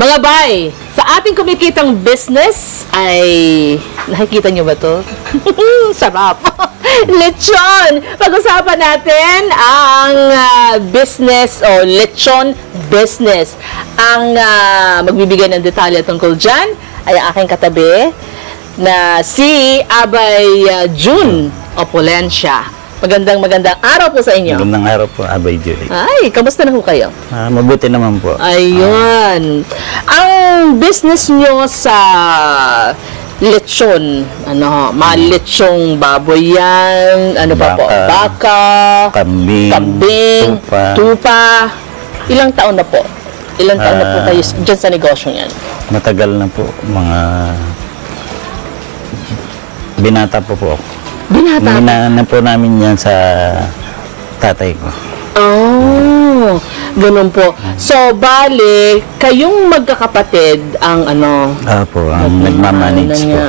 Mga bay, sa ating kumikitang business ay nakikita nyo ba to? Sarap! Lechon! Pag-usapan natin ang business o lechon business. Ang magbibigay ng detalye tungkol dyan ay ang aking katabi na si Abay June Opulencia. Magandang araw po sa inyo. Magandang araw po, Abay June. Ay, kamusta na ho kayo? Mabuti naman po. Ayun. Ang business nyo sa lechon, mga lechong baboy yan, ano pa po? Baka, kambing, tupa. Ilang taon na po? Ilang taon na po kayo dyan sa negosyo yan? Matagal na po, mga binata po ako. Binata? Binaan po namin yan sa tatay ko. Oh, ganun po. So, bale, kayong magkakapatid ang po, ang nagmamanage po.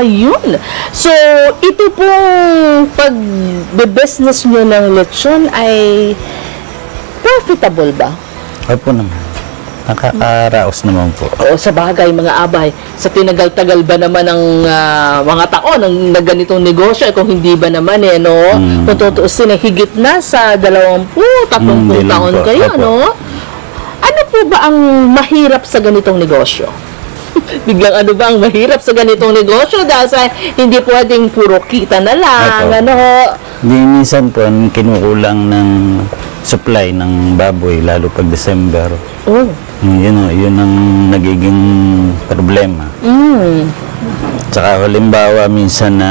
Yun. So, ito pong pag-business nyo ng lechon ay profitable ba? Opo naman. Nakakaraos naman po. Oo, sa bagay, mga abay. Sa tinagal-tagal ba naman ng mga taon ng ganitong negosyo, kung hindi ba naman kung tutuusin, higit na sa 20-30 taon po. kayo, Opo. Ano po ba ang mahirap sa ganitong negosyo? Biglang ano ba ang mahirap sa ganitong negosyo? Dahil sa hindi pwedeng puro kita na lang, Minsan po, kinukulang ng supply ng baboy, lalo pag December. Oh. Yun ang nagiging problema. Tsaka halimbawa minsan na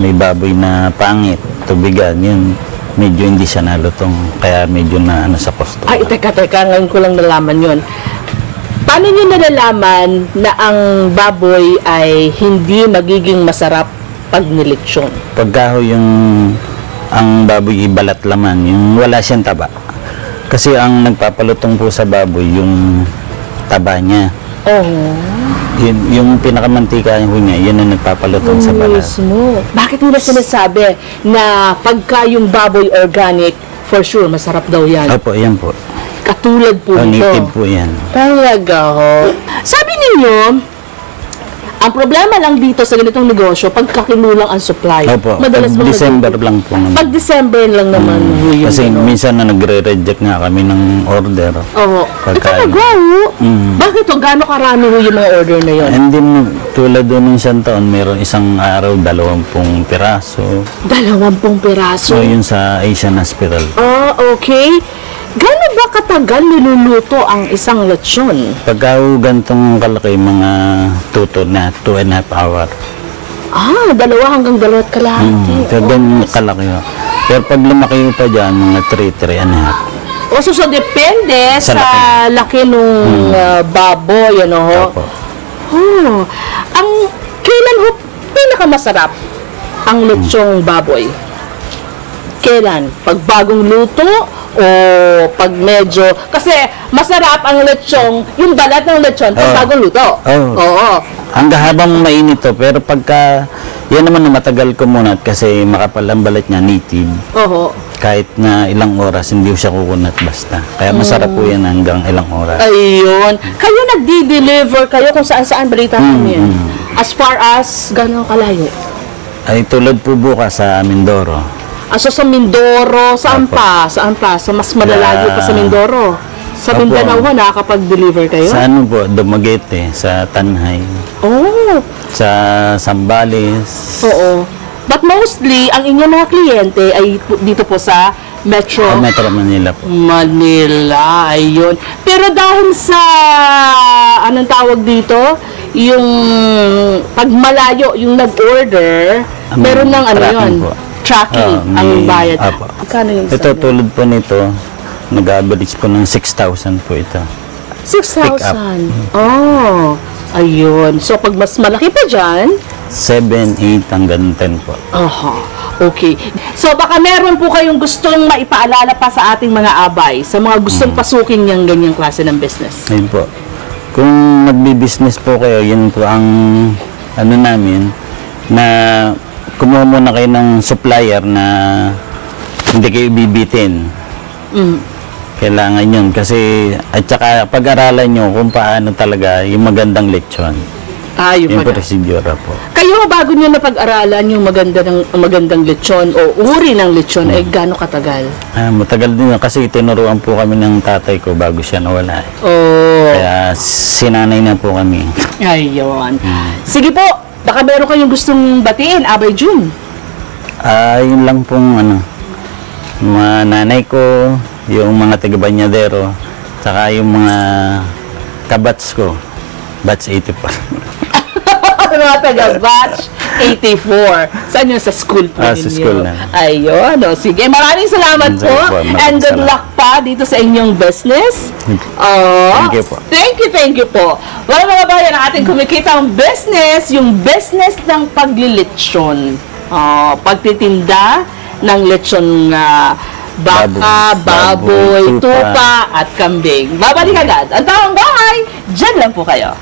may baboy na pangit, tubigan, yun medyo hindi siya nalutong, kaya medyo na sa customer. Ay, teka, ngayon ko lang nalaman yun. Paano nyo nalalaman na ang baboy ay hindi magiging masarap pag nilechon? Pagka ang baboy ibalat laman, yung wala siyang taba. Kasi ang nagpapalutong po sa baboy, yung taba niya. Oh. Yung pinakamantika niya, yun ang nagpapalutong sa balat. Mismo. Bakit nila sinasabi na pagka yung baboy organic, for sure, masarap daw yan? Opo, yan po. Katulad po nito. Native po yan. Talaga ho. Sabi ninyo, ang problema lang dito sa ganitong negosyo, pagkakinulang ang supply. Opo, madalas pag December lang po naman. Pag December lang naman. Kasi minsan na nagre-reject nga kami ng order. Oo. Talaga ho? Bakit ho? Gaano karami ho yung mga order na yun? And then, tulad doon ng isang taon, meron isang araw, 20 piraso. 20 piraso? So, yun sa Asian Hospital. Okay. Gano'n ba katagal niluluto ang isang lechon? Pagka gantong kalaki, mga 2.5 hour. 2 hanggang 2.5 kalahati. Ganun kalaki. Pero pag lumaki pa dyan, mga 3.5. So depende sa laki nung baboy, Opo. Ang kailan ho pinakamasarap ang lechong baboy? Kailan? Pag bagong luto o pag medyo... Kasi masarap ang lechong, yung balat ng lechon pag bagong luto. Oo. Hanggang habang mainit to, pero pagka... Yan naman na matagal ko muna kasi makapal ang balat niya, native. Oo. Kahit na ilang oras, hindi siya kukunat basta. Kaya masarap po yan hanggang ilang oras. Ayun. Kayo nagdi-deliver kayo kung saan-saan balita namin. As far as gano'ng kalayo? Ay tulad po bukas sa Mindoro. So sa Mindoro, saan pa? Saan pa? Sa mas malalayo pa sa Mindoro? Sa Mindanao ho, nakakapag-deliver kayo? Sa po, Dumaguete, sa Tanhay. Oh! Sa Zambales. Oo. But mostly, ang inyong mga kliyente ay dito po sa Metro Manila po. Manila, ayun. Pero dahil sa, anong tawag dito? Yung pagmalayo, yung nag-order, meron ng yun? Po. Tracking ang bayad. Kano yung ito tulad po nito, nag-average po ng 6,000 po ito. 6,000? Oh, ayun. So, pag mas malaki pa dyan, 7, 8 hanggang 10 po. Okay. So, baka meron po kayong gustong maipaalala pa sa ating mga abay, sa mga gustong pasukin yung ganyang klase ng business. Ayun po. Kung magbi-business po kayo, yun po ang namin, na kumuha muna kayo ng supplier na hindi kayo bibitin. Kailangan yun. Kasi, at saka pag-aralan nyo kung paano talaga yung magandang lechon. Yung Yung procedure po. Kayo, bago nyo napag-aralan yung magandang lechon o uri ng lechon, ay gaano katagal? Matagal din yun kasi tinuruan po kami ng tatay ko bago siya nawala. Oh. Kaya sinanay na po kami. Ayun. Sige po, baka meron kayong gustong batiin, Abay June. Yun lang pong mga nanay ko, yung mga taga-Banyadero, saka yung mga kabats ko, batch 84. Mga taga-batch 84. Saan yun? Sa school po ninyo? Sa school na. Ayun. Sige, maraming salamat po. And good luck pa dito sa inyong business. Thank you po. Thank you po. Well, mga bayan, ang ating kumikitang business, yung business ng paglilitsyon. Pagtitinda ng lechon baka, baboy, tupa, at kambing. Babalik agad. Ang Taong Bahay, dyan lang po kayo.